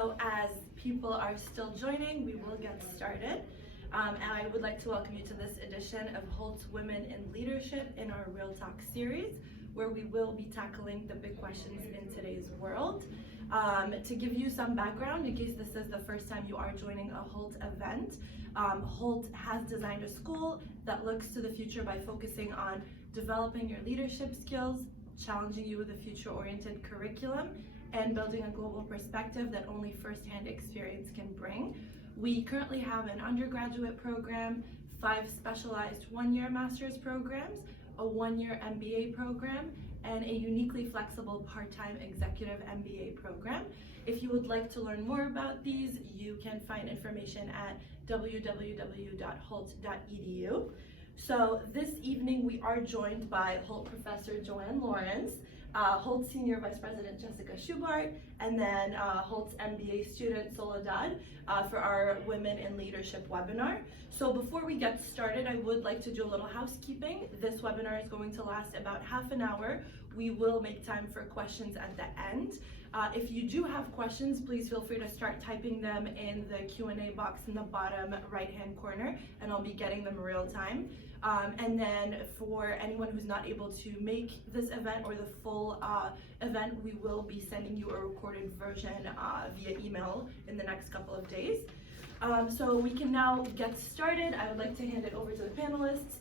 So as people are still joining, we will get started. And I would like to welcome you to this edition of Hult Women in Leadership in our Real Talk series, where we will be tackling the big questions in today's world. To give you some background, in case this is the first time you are joining a Hult event, Hult has designed a school that looks to the future by focusing on developing your leadership skills, challenging you with a future-oriented curriculum, and building a global perspective that only first-hand experience can bring. We currently have an undergraduate program, 5 specialized one-year master's programs, a one-year MBA program, and a uniquely flexible part-time executive MBA program. If you would like to learn more about these, you can find information at www.hult.edu. So this evening we are joined by Hult Professor Joanne Lawrence, Hult Senior Vice President Jessica Szubart, and then Hult's MBA student Soledad for our Women in Leadership webinar. So before we get started, I would like to do a little housekeeping. This webinar is going to last about half an hour. We will make time for questions at the end. If you do have questions, please feel free to start typing them in the Q&A box in the bottom right-hand corner, and I'll be getting them real time. And then for anyone who's not able to make this event or the full event, we will be sending you a recorded version via email in the next couple of days. So we can now get started. I would like to hand it over to the panelists.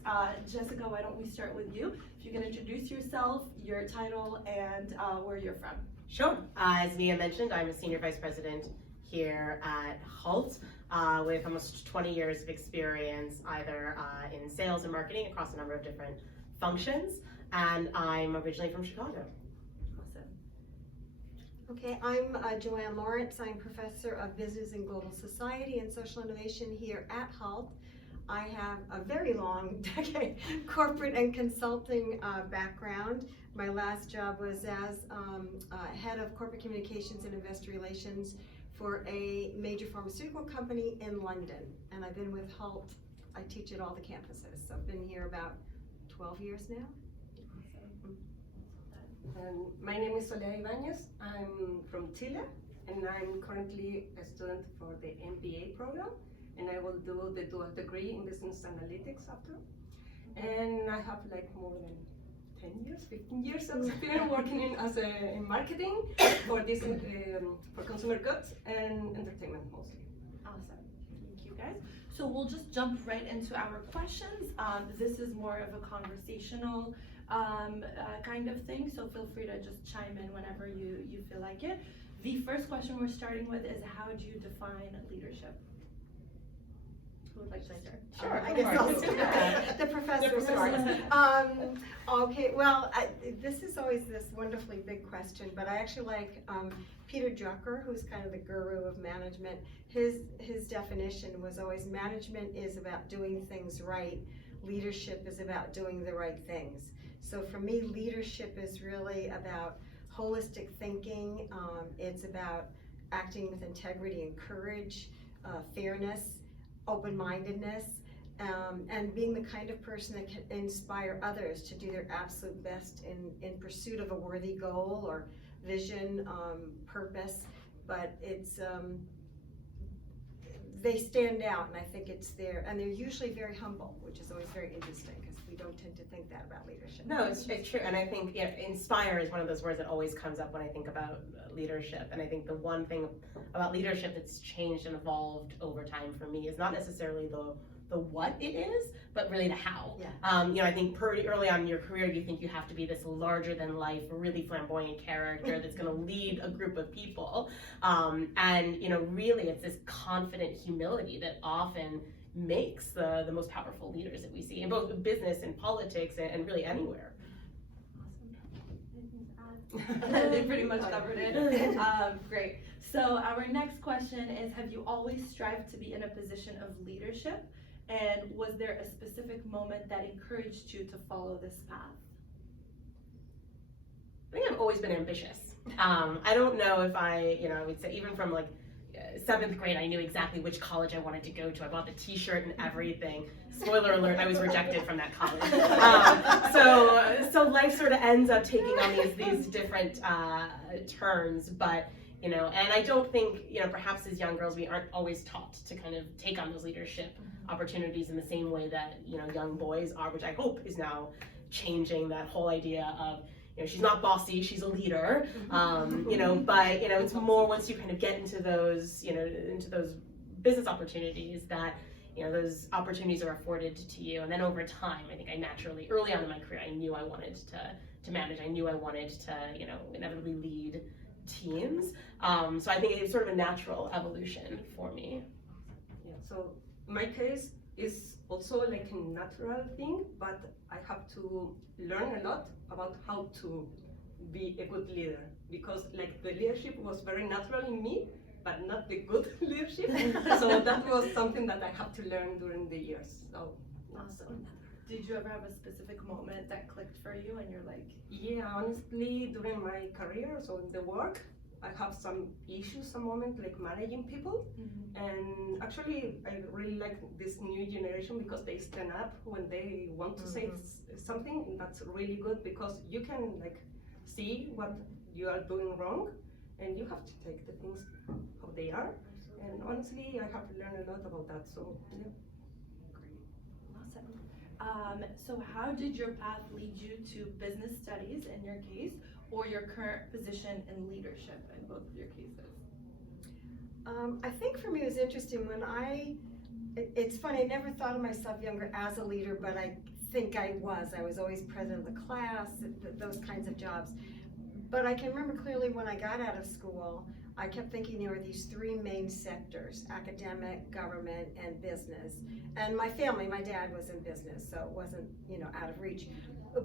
Jessica, why don't we start with you? If you can introduce yourself, your title, and where you're from. Sure. As Mia mentioned, I'm a Senior Vice President here at Hult with almost 20 years of experience either in sales and marketing across a number of different functions, and I'm originally from Chicago. Awesome. Okay, I'm Joanne Lawrence. I'm Professor of Business and Global Society and Social Innovation here at Hult. I have a very long decade corporate and consulting background. My last job was as head of corporate communications and investor relations for a major pharmaceutical company in London. And I've been with Hult. I teach at all the campuses. So I've been here about 12 years now. My name is Soledad Andrea. I'm from Chile, and I'm currently a student for the MBA program, and I will do the dual degree in business analytics after. And I have like more than 10 years, 15 years of experience working in marketing for this for consumer goods and entertainment mostly. Awesome. Thank you, guys. So we'll just jump right into our questions. This is more of a conversational kind of thing, so feel free to just chime in whenever you feel like it. The first question we're starting with is, how do you define leadership? Who would like to start? Sure, I guess I'll start. The professor starts. Okay, well, this is always this wonderfully big question, but I actually like Peter Drucker, who's kind of the guru of management. His definition was always, management is about doing things right. Leadership is about doing the right things. So for me, leadership is really about holistic thinking. It's about acting with integrity and courage, fairness, open-mindedness, and being the kind of person that can inspire others to do their absolute best in pursuit of a worthy goal or vision, purpose. But it's they stand out, and I think it's there, and they're usually very humble, which is always very interesting because we don't tend to think that about leadership. No, it's true, and I think inspire is one of those words that always comes up when I think about leadership. And I think the one thing about leadership that's changed and evolved over time for me is not necessarily the what it is, but really the how. Yeah. I think pretty early on in your career, you think you have to be this larger than life, really flamboyant character that's going to lead a group of people. And really it's this confident humility that often makes the most powerful leaders that we see in both business and politics and really anywhere. Awesome. They pretty much covered it. Great. So our next question is, have you always strived to be in a position of leadership? And was there a specific moment that encouraged you to follow this path? I think I've always been ambitious. I don't know if I would say even from like 7th grade, I knew exactly which college I wanted to go to. I bought the t-shirt and everything. Spoiler alert, I was rejected from that college. So life sort of ends up taking on these different turns. But And I don't think, perhaps as young girls, we aren't always taught to kind of take on those leadership opportunities in the same way that, young boys are, which I hope is now changing that whole idea of, she's not bossy, she's a leader, but, it's more once you kind of get into those, into those business opportunities that, those opportunities are afforded to you. And then over time, I think I naturally, early on in my career, I knew I wanted to manage. I knew I wanted to, inevitably lead teams. So I think it's sort of a natural evolution for me. Yeah, so my case is also like a natural thing, but I have to learn a lot about how to be a good leader, because like the leadership was very natural in me, but not the good leadership. So that was something that I have to learn during the years. So Awesome. Did you ever have a specific moment that clicked for you and you're like, yeah, honestly, during my career, so in the work, I have some issues, some moment like managing people. And actually, I really like this new generation because they stand up when they want to say something. And that's really good because you can like see what you are doing wrong, and you have to take the things how they are. And honestly, I have learned a lot about that. So yeah. awesome. So how did your path lead you to business studies in your case, or your current position in leadership in both of your cases? I think for me it was interesting when it's funny, I never thought of myself younger as a leader, but I think I was always president of the class, those kinds of jobs. But I can remember clearly when I got out of school, I kept thinking there were these three main sectors: academic, government, and business. And my family, my dad was in business, so it wasn't, out of reach.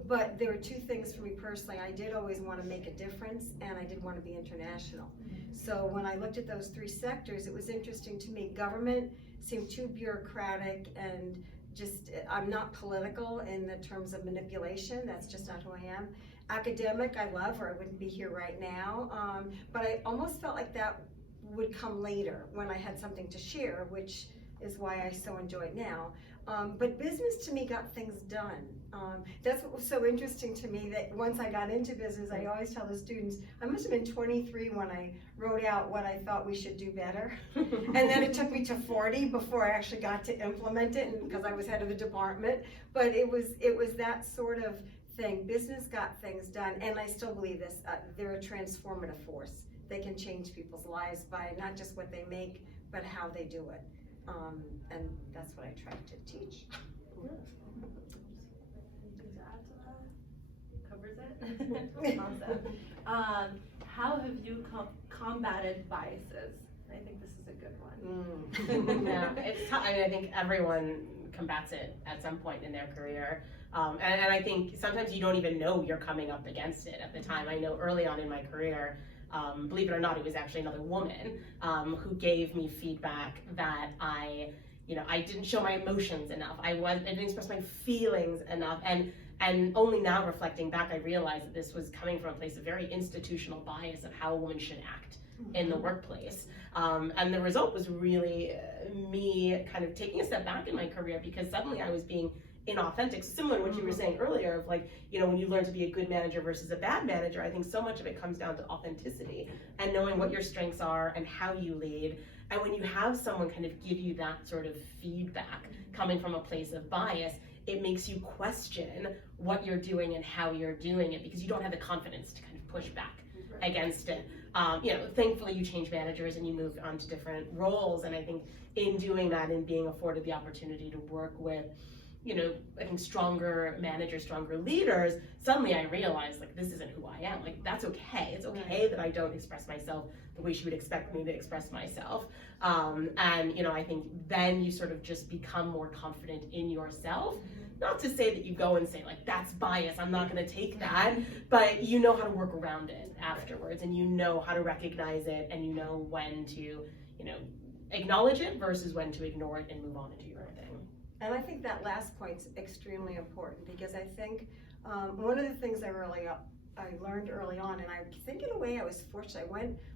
But there were two things for me personally. I did always want to make a difference, and I did want to be international. So when I looked at those three sectors, it was interesting to me. Government seemed too bureaucratic and just, I'm not political in the terms of manipulation. That's just not who I am. Academic, I love, or I wouldn't be here right now. But I almost felt like that would come later when I had something to share, which is why I so enjoy it now. But business to me got things done. That's what was so interesting to me, that once I got into business, I always tell the students, I must have been 23 when I wrote out what I thought we should do better. And then it took me to 40 before I actually got to implement it, and because I was head of the department. But it was that sort of thing. Business got things done, and I still believe this. They're a transformative force. They can change people's lives by not just what they make, but how they do it. And that's what I try to teach. Anything to add to that? Covers it? Awesome. How have you combated biases? I think this is a good one. Yeah, it's tough. I think everyone combats it at some point in their career. And I think sometimes you don't even know you're coming up against it at the time. I know early on in my career, believe it or not, it was actually another woman who gave me feedback that I didn't show my emotions enough. I didn't express my feelings enough. And only now reflecting back, I realized that this was coming from a place of very institutional bias of how a woman should act in the workplace. And the result was really me kind of taking a step back in my career, because suddenly I was being inauthentic, similar to what you were saying earlier of like, when you learn to be a good manager versus a bad manager. I think so much of it comes down to authenticity and knowing what your strengths are and how you lead. And when you have someone kind of give you that sort of feedback coming from a place of bias, it makes you question what you're doing and how you're doing it, because you don't have the confidence to kind of push back against it. Thankfully you change managers and you move on to different roles. And I think in doing that and being afforded the opportunity to work with I think stronger managers, stronger leaders, suddenly I realized, like, this isn't who I am. Like, that's okay. It's okay that I don't express myself the way she would expect me to express myself. And, I think then you sort of just become more confident in yourself. Not to say that you go and say, like, that's bias, I'm not going to take that, but you know how to work around it afterwards, and you know how to recognize it, and you know when to, acknowledge it versus when to ignore it and move on and do your own thing. And I think that last point's extremely important, because I think one of the things I learned early on, and I think in a way I was fortunate.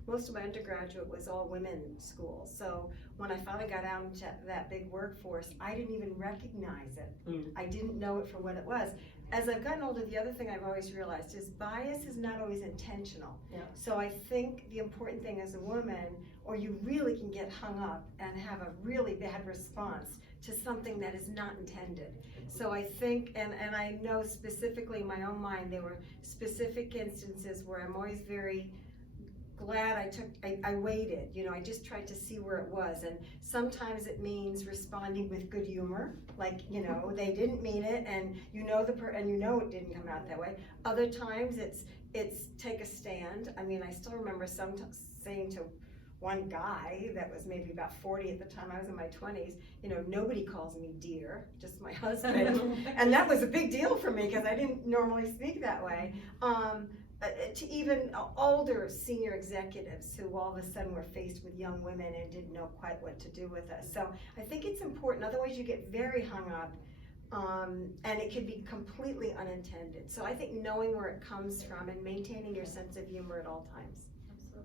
Most of my undergraduate was all women's schools. So when I finally got out into that big workforce, I didn't even recognize it. I didn't know it for what it was. as I've gotten older, the other thing I've always realized is bias is not always intentional. Yeah. So I think the important thing as a woman, or you really can get hung up and have a really bad response to something that is not intended. So I think, and I know specifically in my own mind, there were specific instances where I'm always very glad I waited, you know, I just tried to see where it was. And sometimes it means responding with good humor, like, you know, they didn't mean it, and you know and you know it didn't come out that way. Other times it's take a stand. I mean, I still remember saying to one guy that was maybe about 40 at the time, I was in my 20s, you know, nobody calls me dear, just my husband. And that was a big deal for me because I didn't normally speak that way. To even older senior executives who all of a sudden were faced with young women and didn't know quite what to do with us. So I think it's important, otherwise you get very hung up, and it can be completely unintended. So I think knowing where it comes from and maintaining your sense of humor at all times,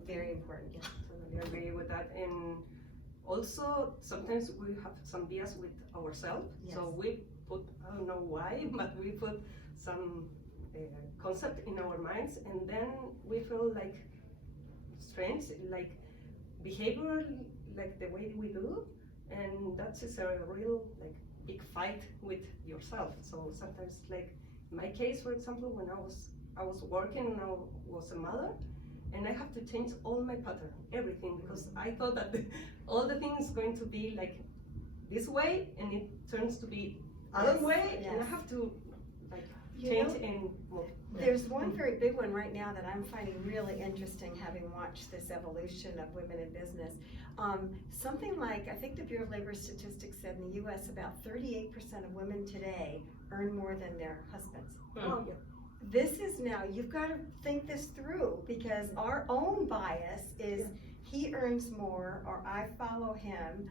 very important. I agree with that. And also, sometimes we have some bias with ourselves. Yes. So we put, I don't know why, but we put some concept in our minds, and then we feel like strange, like behavior, like the way we do, and that's just a real like big fight with yourself. So sometimes, like in my case, for example, when I was working and I was a mother, and I have to change all my pattern, everything, because I thought that all the things going to be like this way, and it turns to be other way, yes. and I have to like You change know, and well, there's one very big one right now that I'm finding really interesting, having watched this evolution of women in business. Something like, I think the Bureau of Labor Statistics said in the US about 38% of women today earn more than their husbands. oh yeah. This is now, you've got to think this through, because our own bias is he earns more or I follow him.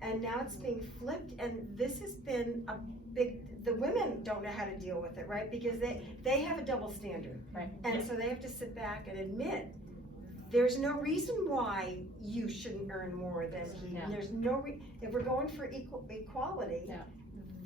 And now it's being flipped, and this has been a big, the women don't know how to deal with it, right? Because they have a double standard. Right. And so they have to sit back and admit, there's no reason why you shouldn't earn more than he. Yeah. There's no if we're going for equality, Yeah.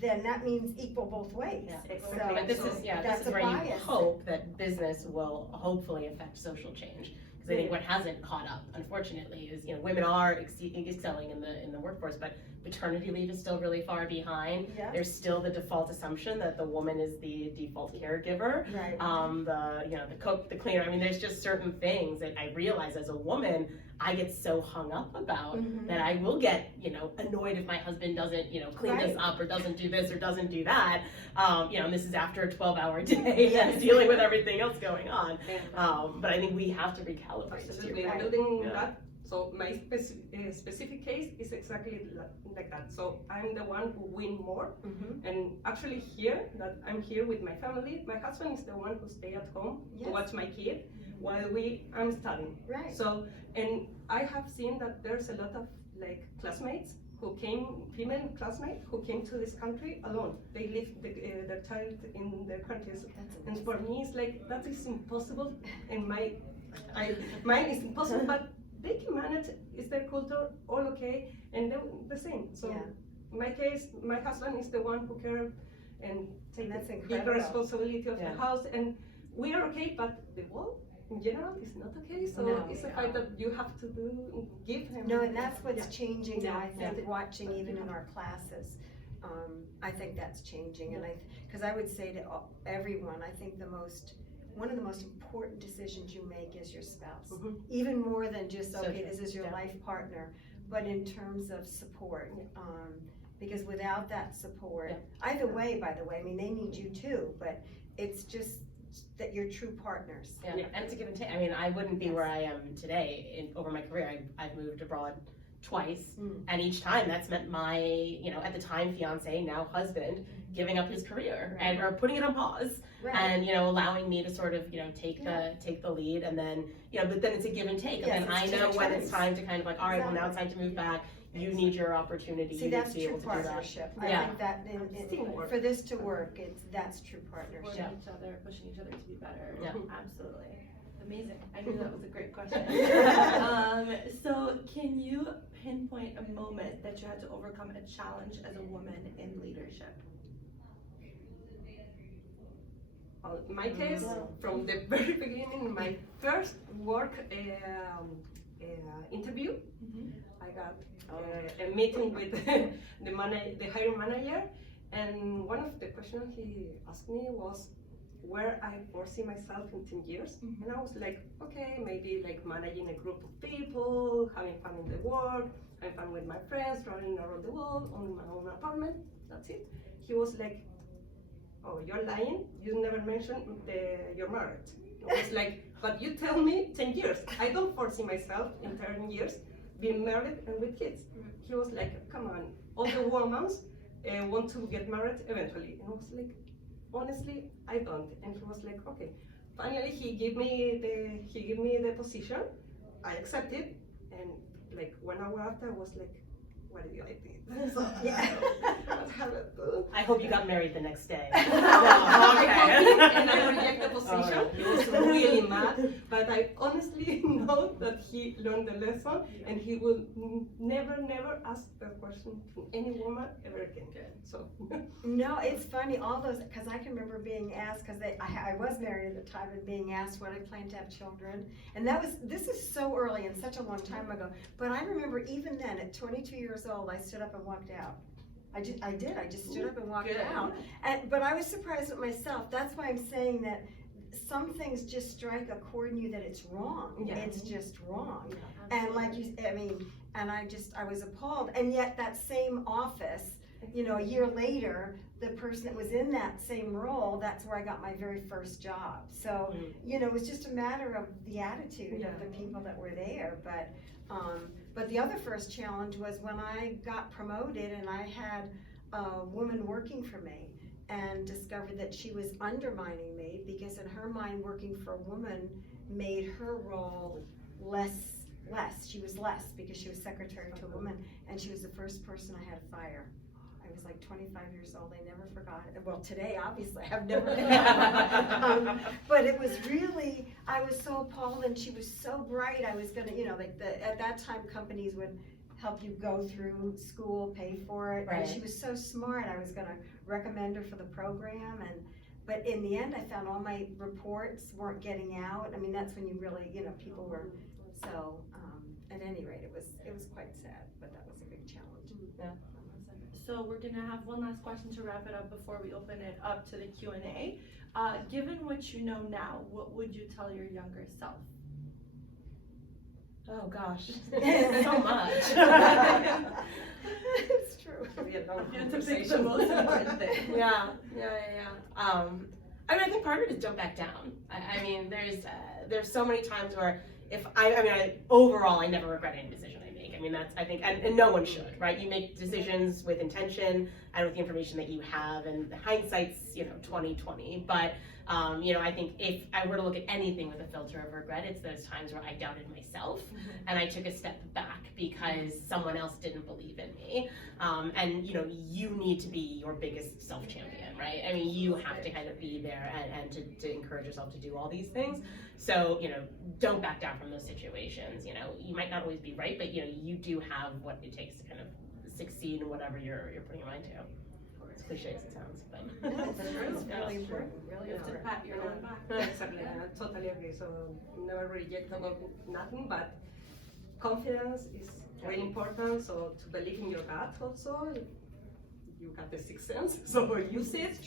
then that means equal both ways. Yeah. So, But this is that's this is a where you bias. hope that business will hopefully affect social change. Because I think what hasn't caught up, unfortunately, is women are excelling in the workforce, but maternity leave is still really far behind. Yeah. There's still the default assumption that the woman is the default caregiver. Right. The cook, the cleaner. I mean, there's just certain things that I realize as a woman I get so hung up about that I will get annoyed if my husband doesn't clean this up or doesn't do this or doesn't do that. And this is after a 12-hour day and dealing with everything else going on. But I think we have to recalibrate this year. Building that. So my specific case is exactly like that. So I'm the one who win more, and actually here that I'm here with my family, my husband is the one who stay at home to watch my kid while I'm studying. Right. So, and I have seen that there's a lot of like classmates who came, female classmates who came to this country alone. They leave their child in their countries, and for me it's like that is impossible. And mine is impossible, but they can manage. Is their culture all okay? And they're the same. So in my case, my husband is the one who cares and take the responsibility of the house, and we are okay. But the world in general is not okay. So it's a fight that you have to give him. No, and that's what's changing now. I think watching even in our classes, I think that's changing, and because I would say to everyone, I think one of the most important decisions you make is your spouse, even more than just this is your life partner, but in terms of support, because without that support, either way, by the way, I mean they need you too, but it's just that you're true partners. And it's a give and take. I mean, I wouldn't be where I am today over my career. I've moved abroad twice, and each time that's meant my at the time fiance, now husband, giving up his career or putting it on pause. And allowing me to sort of take the lead, and then but then it's a give and take, and then I know when it's time to kind of like, all right, well now it's time to move back. You need your opportunity. See, that's true partnership. I think that for this to work, that's true partnership. Supporting each other, pushing each other to be better. Absolutely. Amazing. I knew that was a great question. So can you pinpoint a moment that you had to overcome a challenge as a woman in leadership? In my case, from the very beginning, my first work interview, I got a meeting with the hiring manager, and one of the questions he asked me was where I foresee myself in 10 years. And I was like, okay, maybe like managing a group of people, having fun in the work, having fun with my friends, traveling around the world, owning my own apartment, that's it. He was like, oh, you're lying, you never mentioned your marriage. I was like, but you tell me 10 years. I don't foresee myself in 10 years being married and with kids. He was like, come on, all the women want to get married eventually. And I was like, honestly, I don't. And he was like, okay. Finally, he gave me the position. I accepted, and like 1 hour after, I was like, what did I do? So, yeah. What happened? I hope you got married the next day. I hope, and I reject the position. He was really mad, but I honestly know that he learned the lesson, and he will never ask that question to any woman ever again. So. No, it's funny, all those, because I can remember being asked, because I was married at the time, and being asked when I planned to have children. And this is so early and such a long time ago. But I remember even then, at 22 years old, I stood up and walked out. I just stood up and walked out. But I was surprised with myself. That's why I'm saying that some things just strike a chord in you that it's wrong. Yeah. It's just wrong. And like you, I mean, and I was appalled. And yet that same office, you know, a year later, the person that was in that same role, that's where I got my very first job. So, you know, it was just a matter of the attitude of the people that were there. But the other first challenge was when I got promoted and I had a woman working for me and discovered that she was undermining me because in her mind working for a woman made her role less. She was less because she was secretary to a woman, and she was the first person I had to fire. I was like 25 years old. I never forgot it. Well, today, obviously, I've never forgotten. But it was really, I was so appalled, and she was so bright. I was gonna, you know, like at that time, companies would help you go through school, pay for it. Right. And she was so smart. I was gonna recommend her for the program, but in the end, I found all my reports weren't getting out. I mean, that's when you really, you know, people were so. At any rate, it was quite sad, but that was a big challenge. Yeah. So we're gonna have one last question to wrap it up before we open it up to the Q&A. Given what you know now, what would you tell your younger self? Oh gosh, so much. It's true. To pick the most important thing. Yeah. I mean, I think part of it is don't back down. I mean, there's so many times where overall, I never regret any decision I make. I mean, that's, I think, and no one should, right? You make decisions with intention and with the information that you have, and hindsight's, 20/20. But, I think if I were to look at anything with a filter of regret, it's those times where I doubted myself and I took a step back because someone else didn't believe in me. And, you need to be your biggest self-champion, right? I mean, you have to kind of be there and to encourage yourself to do all these things. So, don't back down from those situations. You might not always be right, but, you do have what it takes to kind of succeed in whatever you're putting your mind to. As cliche as it sounds, but It's really important. Really You have to important. pat your own back. Exactly, I totally agree. So never reject about nothing, but confidence is really important. So to believe in your gut also, you have the sixth sense, so use it,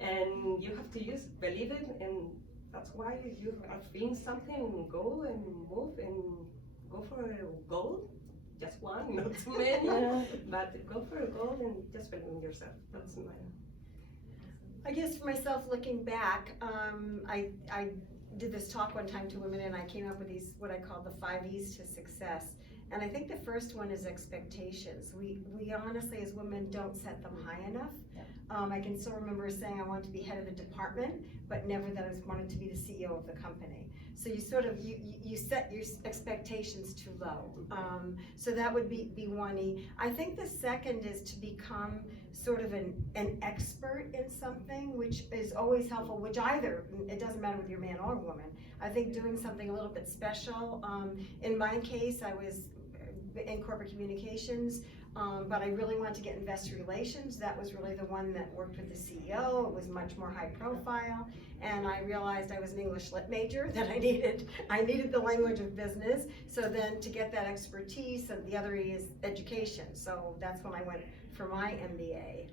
and you have to believe it, and that's why you are feeling something, go and move and go for a goal. Just one, not too many, but go for a goal and just believe in yourself. That's my. I guess for myself, looking back, I did this talk one time to women, and I came up with these, what I call the 5 E's to success. And I think the first one is expectations. We honestly, as women, don't set them high enough. I can still remember saying I wanted to be head of a department, but never that I wanted to be the CEO of the company. So you sort of, you set your expectations too low. So that would be one E. I think the second is to become sort of an expert in something, which is always helpful, which it doesn't matter whether you're man or woman. I think doing something a little bit special. In my case, I was in corporate communications. But I really wanted to get investor relations. That was really the one that worked with the CEO. It was much more high profile. And I realized I was an English lit major, that I needed the language of business. So then to get that expertise, and the other E is education. So that's when I went for my MBA.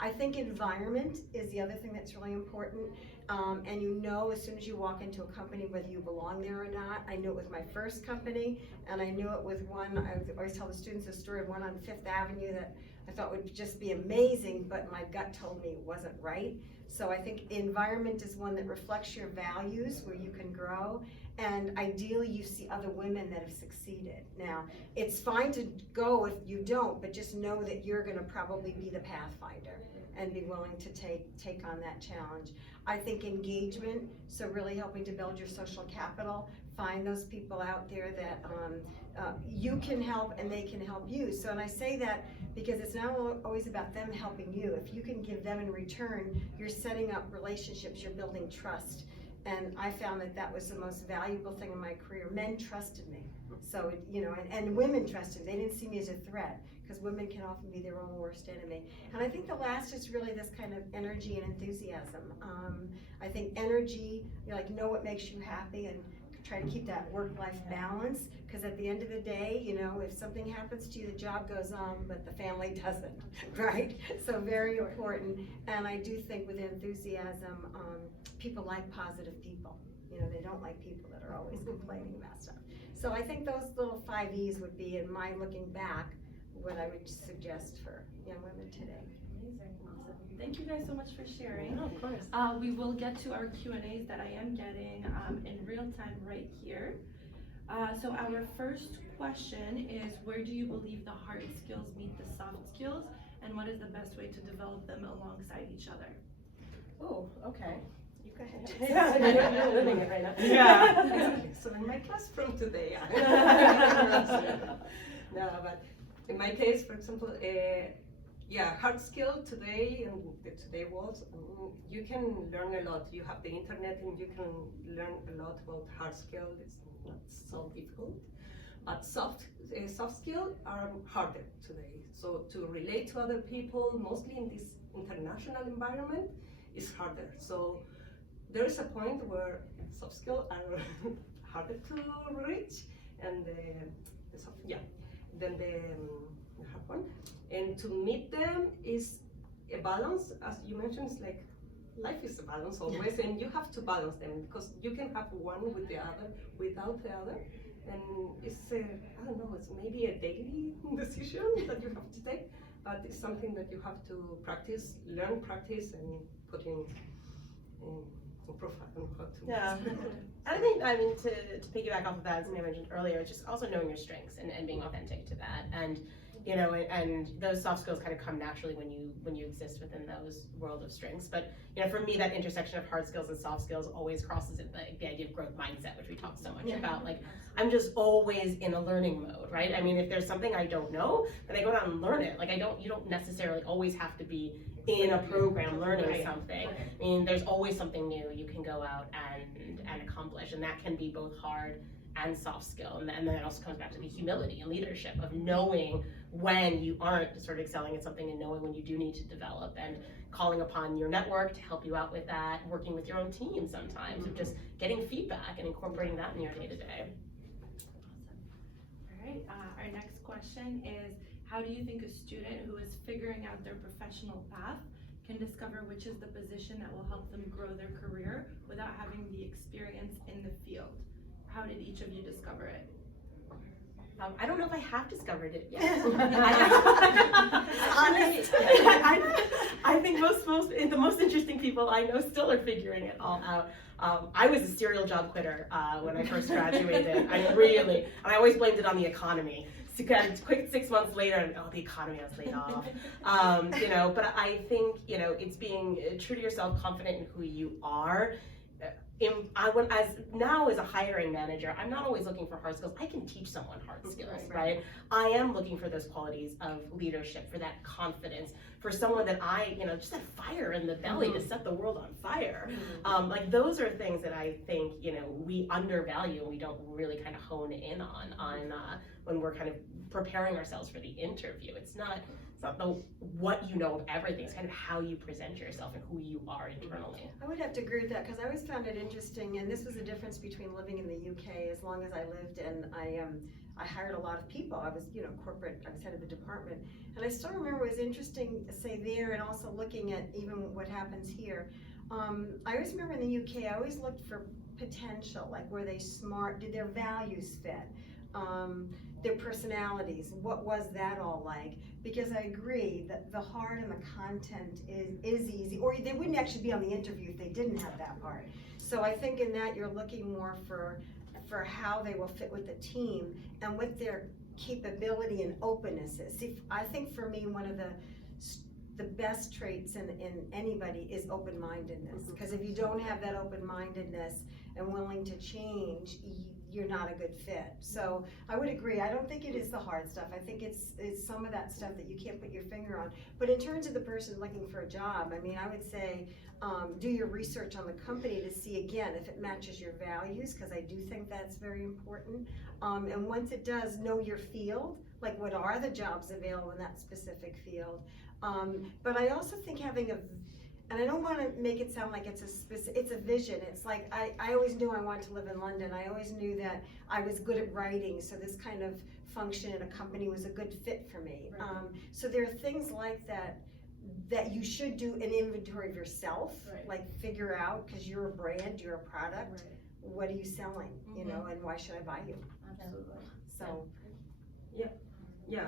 I think environment is the other thing that's really important. And you know as soon as you walk into a company whether you belong there or not. I knew it with my first company, and I knew it with one, I always tell the students a story of one on Fifth Avenue that I thought would just be amazing, but my gut told me it wasn't right. So I think environment is one that reflects your values, where you can grow, and ideally you see other women that have succeeded. Now, it's fine to go if you don't, but just know that you're gonna probably be the pathfinder and be willing to take on that challenge. I think engagement, so really helping to build your social capital, find those people out there that you can help and they can help you. So, and I say that because it's not always about them helping you. If you can give them in return, you're setting up relationships, you're building trust. And I found that that was the most valuable thing in my career. Men trusted me. So, you know, and women trusted me. They didn't see me as a threat, because women can often be their own worst enemy. And I think the last is really this kind of energy and enthusiasm. I think energy, know what makes you happy, and try to keep that work-life balance, because at the end of the day, you know, if something happens to you, the job goes on, but the family doesn't, right? So very important. And I do think with enthusiasm, people like positive people. You know, they don't like people that are always complaining about stuff. So I think those little 5 E's would be, in my looking back, what I would suggest for young women today. Amazing, awesome. Thank you guys so much for sharing. Oh, of course. We will get to our Q&As that I am getting in real time right here. So our first question is, where do you believe the hard skills meet the soft skills, and what is the best way to develop them alongside each other? Oh, okay. You go ahead. Yeah. You're living it right now. Yeah. So in my class from today, no, but in my case, for example, hard skill today, and today was, you can learn a lot. You have the internet and you can learn a lot about hard skill. It's not so difficult. But soft skill are harder today. So to relate to other people, mostly in this international environment, is harder. So there is a point where soft skills are harder to reach, and then the hard one. And to meet them is a balance, as you mentioned. It's like life is a balance always, and you have to balance them, because you can have one with the other without the other. And it's I don't know, it's maybe a daily decision that you have to take, but it's something that you have to practice, learn, practice, and put in profile on how to. Yeah. I think, to piggyback off of that, as I mentioned earlier, it's just also knowing your strengths and being authentic to that. And you know, and those soft skills kind of come naturally when you exist within those world of strengths. But you know, for me, that intersection of hard skills and soft skills always crosses the idea of growth mindset, which we talk so much about. Like, I'm just always in a learning mode, right? I mean, if there's something I don't know, then I go down and learn it. Like, you don't necessarily always have to be in a program learning something. I mean, there's always something new you can go out and accomplish, and that can be both hard and soft skill. And then it also comes back to the humility and leadership of knowing when you aren't sort of excelling at something, and knowing when you do need to develop, and calling upon your network to help you out with that, working with your own team sometimes, of just getting feedback and incorporating that in your day-to-day. Awesome. All right, our next question is, how do you think a student who is figuring out their professional path can discover which is the position that will help them grow their career without having the experience in the field? How did each of you discover it? I don't know if I have discovered it yet. I think the most interesting people I know still are figuring it all out. I was a serial job quitter when I first graduated. And I always blamed it on the economy. So quick 6 months later, and the economy, I was laid off. You know, but I think, you know, it's being true to yourself, confident in who you are. as a hiring manager, I'm not always looking for hard skills. I can teach someone hard skills, right? I am looking for those qualities of leadership, for that confidence, for someone that just that fire in the belly to set the world on fire. Like those are things that I think, we undervalue and we don't really kind of hone in on when we're kind of preparing ourselves for the interview. It's not what you know of everything, it's kind of how you present yourself and who you are internally. I would have to agree with that, because I always found it interesting, and this was the difference between living in the UK as long as I lived, and I hired a lot of people. I was, corporate, I was head of the department, and I still remember it was interesting, say there, and also looking at even what happens here. I always remember in the UK, I always looked for potential, like were they smart, did their values fit? Their personalities, what was that all like? Because I agree that the heart and the content is easy, or they wouldn't actually be on the interview if they didn't have that part. So I think in that you're looking more for how they will fit with the team and what their capability and openness is. See, I think for me, one of the best traits in anybody is open-mindedness, because if you don't have that open-mindedness and willing to change, you're not a good fit. So I would agree. I don't think it is the hard stuff. I think it's some of that stuff that you can't put your finger on. But in terms of the person looking for a job, I mean, I would say do your research on the company to see, again, if it matches your values, because I do think that's very important. And once it does, know your field, like what are the jobs available in that specific field. But I also think having and I don't want to make it sound like it's a vision. It's like, I always knew I wanted to live in London. I always knew that I was good at writing, so this kind of function in a company was a good fit for me. Right. So there are things like that you should do an inventory of yourself, right. Like figure out, because you're a brand, you're a product, right. What are you selling, and why should I buy you? Absolutely. So. Yeah,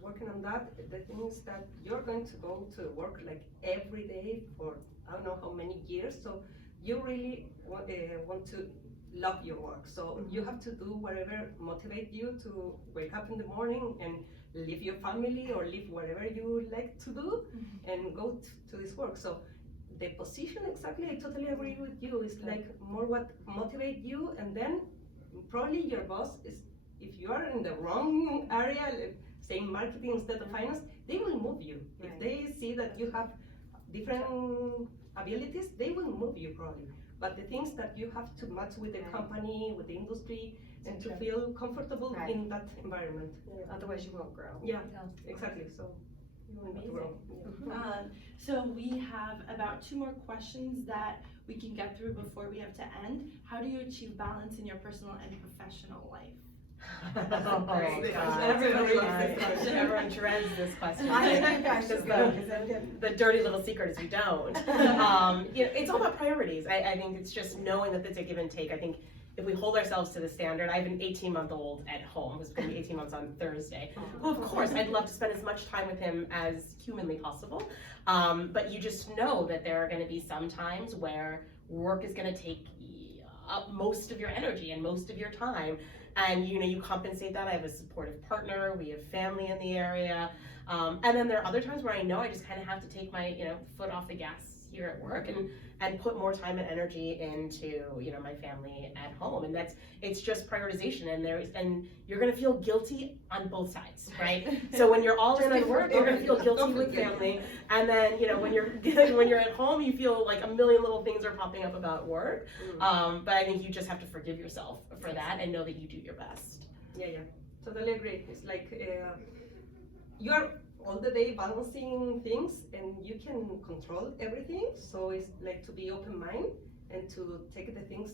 working on that, the thing is that you're going to go to work like every day for I don't know how many years, so you really want to love your work. So you have to do whatever motivates you to wake up in the morning and leave your family or leave whatever you like to do and go to this work. So the position, exactly, I totally agree with you, is like more what motivates you, and then probably your boss is, if you are in the wrong area, like say marketing instead of finance, they will move you. Right. If they see that you have different abilities, they will move you probably. But the things that you have to match with the company, with the industry, and to feel comfortable in that environment. Yeah. Otherwise you won't grow. Yeah, exactly. So you will not grow. Yeah. So we have about 2 more questions that we can get through before we have to end. How do you achieve balance in your personal and professional life? Oh my God. Everybody loves this question. Everyone dreads this question. I think you guys should go, because the dirty little secret is we don't. It's all about priorities. I think it's just knowing that it's a give and take. I think if we hold ourselves to the standard, I have an 18-month-old at home who's going to be 18 months on Thursday. Well, of course, I'd love to spend as much time with him as humanly possible. But you just know that there are going to be some times where work is going to take up most of your energy and most of your time. And you compensate that. I have a supportive partner, we have family in the area. And then there are other times where I know I just kind of have to take my foot off the gas here at work and put more time and energy into my family at home. And it's just prioritization, and you're gonna feel guilty on both sides, right? So when you're all in on work, you're gonna feel guilty with family, and then when you're at home, you feel like a million little things are popping up about work. But I think you just have to forgive yourself for that and know that you do your best. Yeah, totally agree. It's like you're all the day balancing things, and you can control everything. So it's like to be open minded and to take the things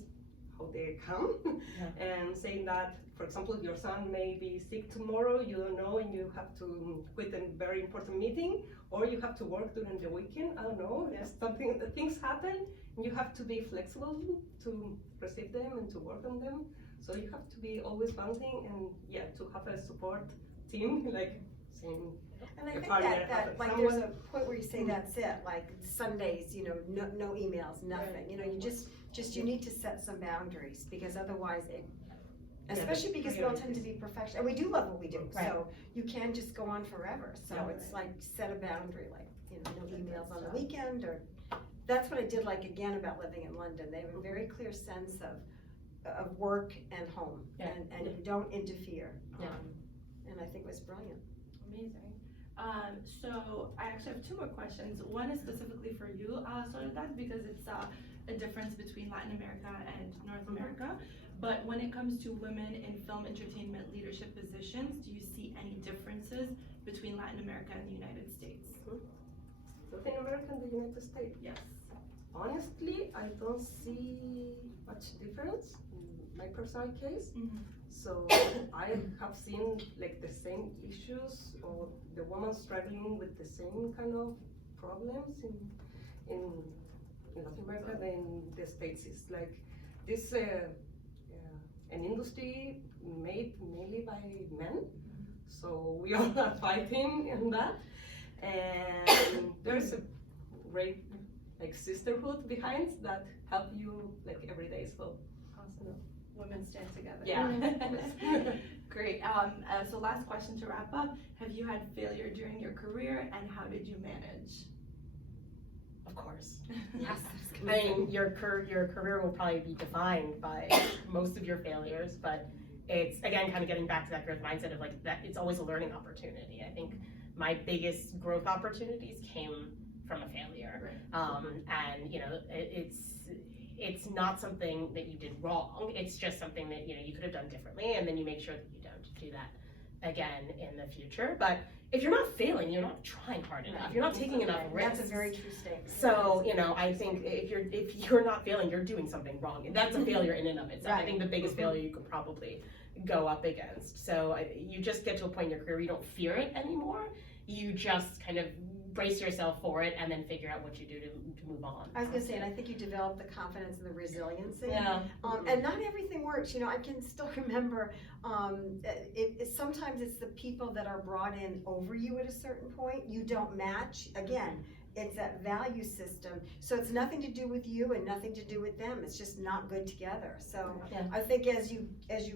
how they come. And saying that, for example, your son may be sick tomorrow, you don't know, and you have to quit a very important meeting, or you have to work during the weekend. I don't know. There's something that things happen, and you have to be flexible to receive them and to work on them. So you have to be always balancing, and to have a support team, like saying. And I think that like there's a point where you say that's it, like Sundays, no emails, nothing. You just you need to set some boundaries, because otherwise especially because we all tend to be professional, and we do love what we do, so you can just go on forever. So it's like set a boundary, like no emails on the weekend, or that's what I did like again about living in London. They have a very clear sense of work and home, Yeah. and you don't interfere. Yeah. And I think it was brilliant. Amazing. So I actually have two more questions. One is specifically for you, Soledad, because it's a difference between Latin America and North America. But when it comes to women in film entertainment leadership positions, do you see any differences between Latin America and the United States? Latin America and the United States. Yes. Honestly, I don't see much difference in my personal case. Mm-hmm. So I have seen like the same issues, or the woman struggling with the same kind of problems in Latin America than in the States. It's like this an industry made mainly by men. So we all are fighting in that, and there's a great like sisterhood behind that help you like every day. So Awesome. Women stand together. yeah. Great. So last question to wrap up. Have you had failure during your career, and how did you manage? Of course. Yes. I mean, your career will probably be defined by most of your failures, but it's, again, kind of getting back to that growth mindset of like that it's always a learning opportunity. I think my biggest growth opportunities came from a failure. And you know, it's not something that you did wrong. It's just something that, you know, you could have done differently, and then you make sure that you don't do that again in the future. But if you're not failing, you're not trying hard enough. You're not taking enough risks. That's a very true statement. So, you know, I think if you're not failing, you're doing something wrong. And that's a failure in and of itself. I think the biggest failure you could probably go up against. So you just get to a point in your career where you don't fear it anymore. You just kind of brace yourself for it and then figure out what you do to move on. I was gonna say, and I think you develop the confidence and the resiliency. Yeah. And not everything works. You know, I can still remember, sometimes it's the people that are brought in over you at a certain point. You don't match. Again, it's that value system. So it's nothing to do with you and nothing to do with them. It's just not good together. So Yeah. I think as you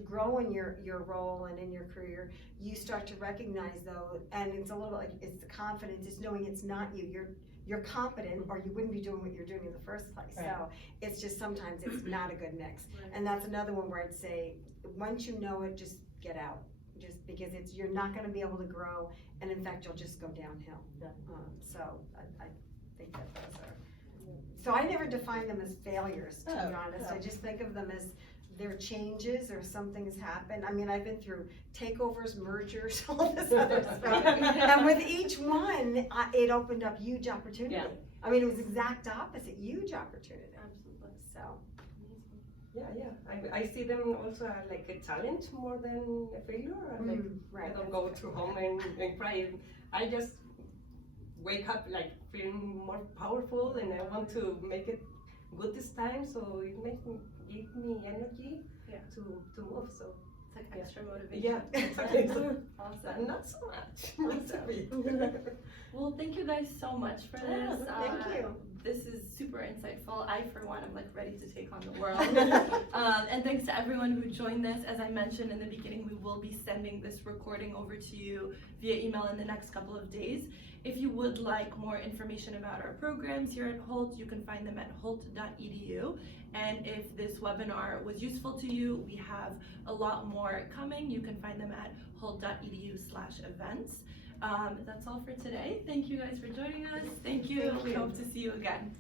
grow in your role and in your career, you start to recognize though, and it's a little like, it's the confidence, it's knowing it's not you. You're competent, or you wouldn't be doing what you're doing in the first place. Right. So it's just sometimes it's not a good mix. Right. And that's another one where I'd say, once you know it, just get out. Just because you're not gonna be able to grow, and in fact, you'll just go downhill. Yeah. So I think that those are, so I never define them as failures, to be honest. I just think of them as their changes, or something's happened. I mean, I've been through takeovers, mergers, all this other stuff. And with each one, it opened up huge opportunity. Yeah. I mean, it was exact opposite, huge opportunity. Absolutely. So, Yeah. I see them also like a challenge more than a failure. Like right. I don't go to home and cry. I just wake up like feeling more powerful, and I want to make it good this time. So it makes me give me energy to move. So It's like extra motivation. yeah, exactly. Awesome. Not so much. Just a bit. Well, thank you guys so much for this. Thank you. This is super insightful. I, for one, am like ready to take on the world. And thanks to everyone who joined this. As I mentioned in the beginning, we will be sending this recording over to you via email in the next couple of days. If you would like more information about our programs here at Hult, you can find them at hult.edu. And if this webinar was useful to you, we have a lot more coming. You can find them at hult.edu/events. That's all for today. Thank you guys for joining us. Thank you. Thank you. We hope to see you again.